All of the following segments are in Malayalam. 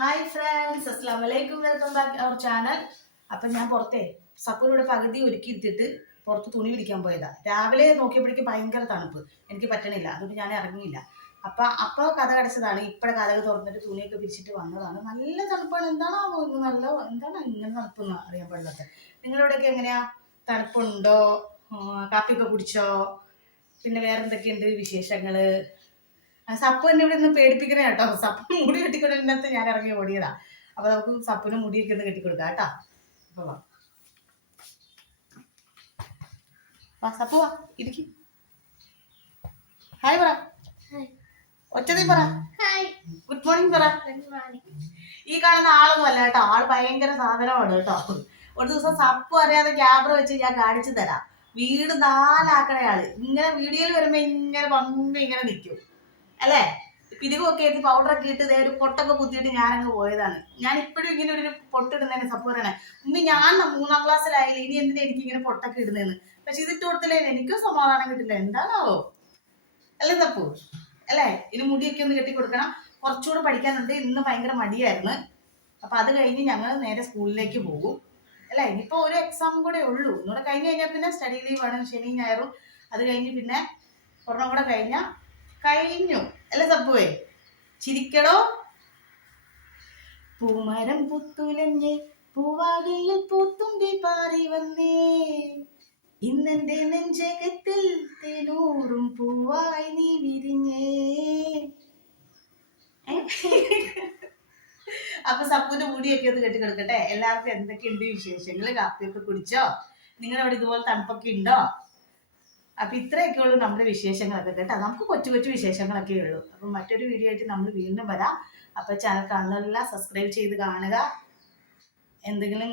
ഹായ് ഫ്രണ്ട്സ്, അസ്സലാമു അലൈക്കും. Welcome back our channel. അപ്പം ഞാൻ പുറത്തെ സപ്പൂരിവിടെ പകുതി ഒരുക്കിയിരുത്തിട്ട് പുറത്ത് തുണി പിടിക്കാൻ പോയതാ. രാവിലെ നോക്കിയപ്പോഴേക്കും ഭയങ്കര തണുപ്പ്, എനിക്ക് പറ്റണില്ല, അതുകൊണ്ട് ഞാൻ ഇറങ്ങിയില്ല. അപ്പോൾ കഥ കടച്ചതാണ്. ഇപ്പോഴെ കഥ തുറന്നിട്ട് തുണിയൊക്കെ പിരിച്ചിട്ട് വന്നതാണ്. നല്ല തണുപ്പാണ്. എന്താണോ നല്ല എന്താണ് ഇങ്ങനെ തണുപ്പെന്ന് അറിയാൻ പാടില്ലാത്ത. നിങ്ങളിവിടെയൊക്കെ എങ്ങനെയാ? തണുപ്പുണ്ടോ? കാപ്പിയൊക്കെ കുടിച്ചോ? പിന്നെ വേറെ എന്തൊക്കെയുണ്ട് വിശേഷങ്ങള്? സപ്പു എന്നെ ഇവിടെ നിന്ന് പേടിപ്പിക്കണേ കേട്ടോ. സപ്പു മുടി കെട്ടിക്കൊണ്ടിരുന്നിട്ട് ഞാൻ ഇറങ്ങി ഓടിയതാ. അപ്പൊ നമുക്ക് സപ്പുന് മുടിയൊക്കെ ഒന്ന് കെട്ടിക്കൊടുക്കാം കേട്ടോ. അപ്പൊ വാ സപ്പു, വാ ഇരിക്കും. ഹായ് പറ, ഒറ്റതി പറ. ഗുഡ് മോർണിംഗ് പറ. ഈ കാണുന്ന ആളൊന്നും അല്ല കേട്ടോ, ആള് ഭയങ്കര സാധനമാണ് കേട്ടോ. ഒരു ദിവസം സപ്പു അറിയാതെ ക്യാമറ വെച്ച് ഞാൻ കാണിച്ചു തരാം. വീട് നാലാക്കണയാള്. ഇങ്ങനെ വീഡിയോയിൽ വരുമ്പോ ഇങ്ങനെ പമ്പ് ഇങ്ങനെ നിൽക്കും അല്ലേ? പിരിവൊക്കെ ഇട്ട് പൗഡറൊക്കെ ഇട്ട് ഇതേ ഒരു പൊട്ടൊക്കെ കുത്തിയിട്ട് ഞാനങ്ങ് പോയതാണ്. ഞാൻ ഇപ്പോഴും ഇങ്ങനെ ഒരു പൊട്ടിടുന്നതിന് സപ്പു പറയണേ, ഉമ്മി ഞാൻ 3ാം ക്ലാസ്സിലായില്ല, ഇനി എന്തിനാ എനിക്ക് ഇങ്ങനെ പൊട്ടൊക്കെ ഇടുന്നതെന്ന്. പക്ഷെ ഇതിട്ട് കൊടുത്തില്ലേ എനിക്കും സമാധാനം കിട്ടില്ല. എന്താണാവോ അല്ലേ സപ്പു? അല്ലേ? ഇനി മുടിയൊക്കെ ഒന്ന് കെട്ടി കൊടുക്കണം. കുറച്ചുകൂടെ പഠിക്കാനുണ്ട്. ഇന്ന് ഭയങ്കര മടിയായിരുന്നു. അപ്പൊ അത് കഴിഞ്ഞ് ഞങ്ങൾ നേരെ സ്കൂളിലേക്ക് പോകും അല്ലേ? ഇനിയിപ്പോ ഒരു എക്സാം കൂടെ ഉള്ളൂ. ഇന്നൂടെ കഴിഞ്ഞ് കഴിഞ്ഞാൽ പിന്നെ സ്റ്റഡി ലീവാണ്, ശനിയും ഞായറും. അത് കഴിഞ്ഞ് പിന്നെ ഒരെണ്ണം കൂടെ കഴിഞ്ഞു അല്ലേ സപ്പുവേ? ചിരിക്കടോ. പൂമരം പുത്തുലഞ്ഞ് പൂവാകയിൽ പൂത്തുമ്പി പാറി വന്നേ, ഇന്നെന്റെ നെഞ്ചകത്തിൽ തേനൂറും പൂവായി നീ വിരിഞ്ഞേ. അപ്പൊ സപ്പുവിന്റെ മുടിയൊക്കെ ഒന്ന് കെട്ടിക്കൊടുക്കട്ടെ. എല്ലാവർക്കും എന്തൊക്കെയുണ്ട് വിശേഷങ്ങള്? കാപ്പിയൊക്കെ കുടിച്ചോ? നിങ്ങളവിടെ ഇതുപോലെ തണുപ്പൊക്കെ ഉണ്ടോ? അപ്പൊ ഇത്രയൊക്കെ ഉള്ളൂ നമ്മുടെ വിശേഷങ്ങളൊക്കെ കേട്ടോ. നമുക്ക് കൊച്ചു കൊച്ചു വിശേഷങ്ങളൊക്കെ ഉള്ളൂ. അപ്പൊ മറ്റൊരു വീഡിയോ ആയിട്ട് നമ്മൾ വീണ്ടും വരാം. അപ്പൊ ചാനൽ കാണുന്നവരെല്ലാം സബ്സ്ക്രൈബ് ചെയ്ത് കാണുക. എന്തെങ്കിലും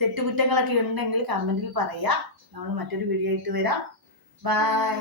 തെറ്റുകുറ്റങ്ങളൊക്കെ ഉണ്ടെങ്കിൽ കമന്റിൽ പറയാ. നമ്മൾ മറ്റൊരു വീഡിയോ ആയിട്ട് വരാം. ബൈ.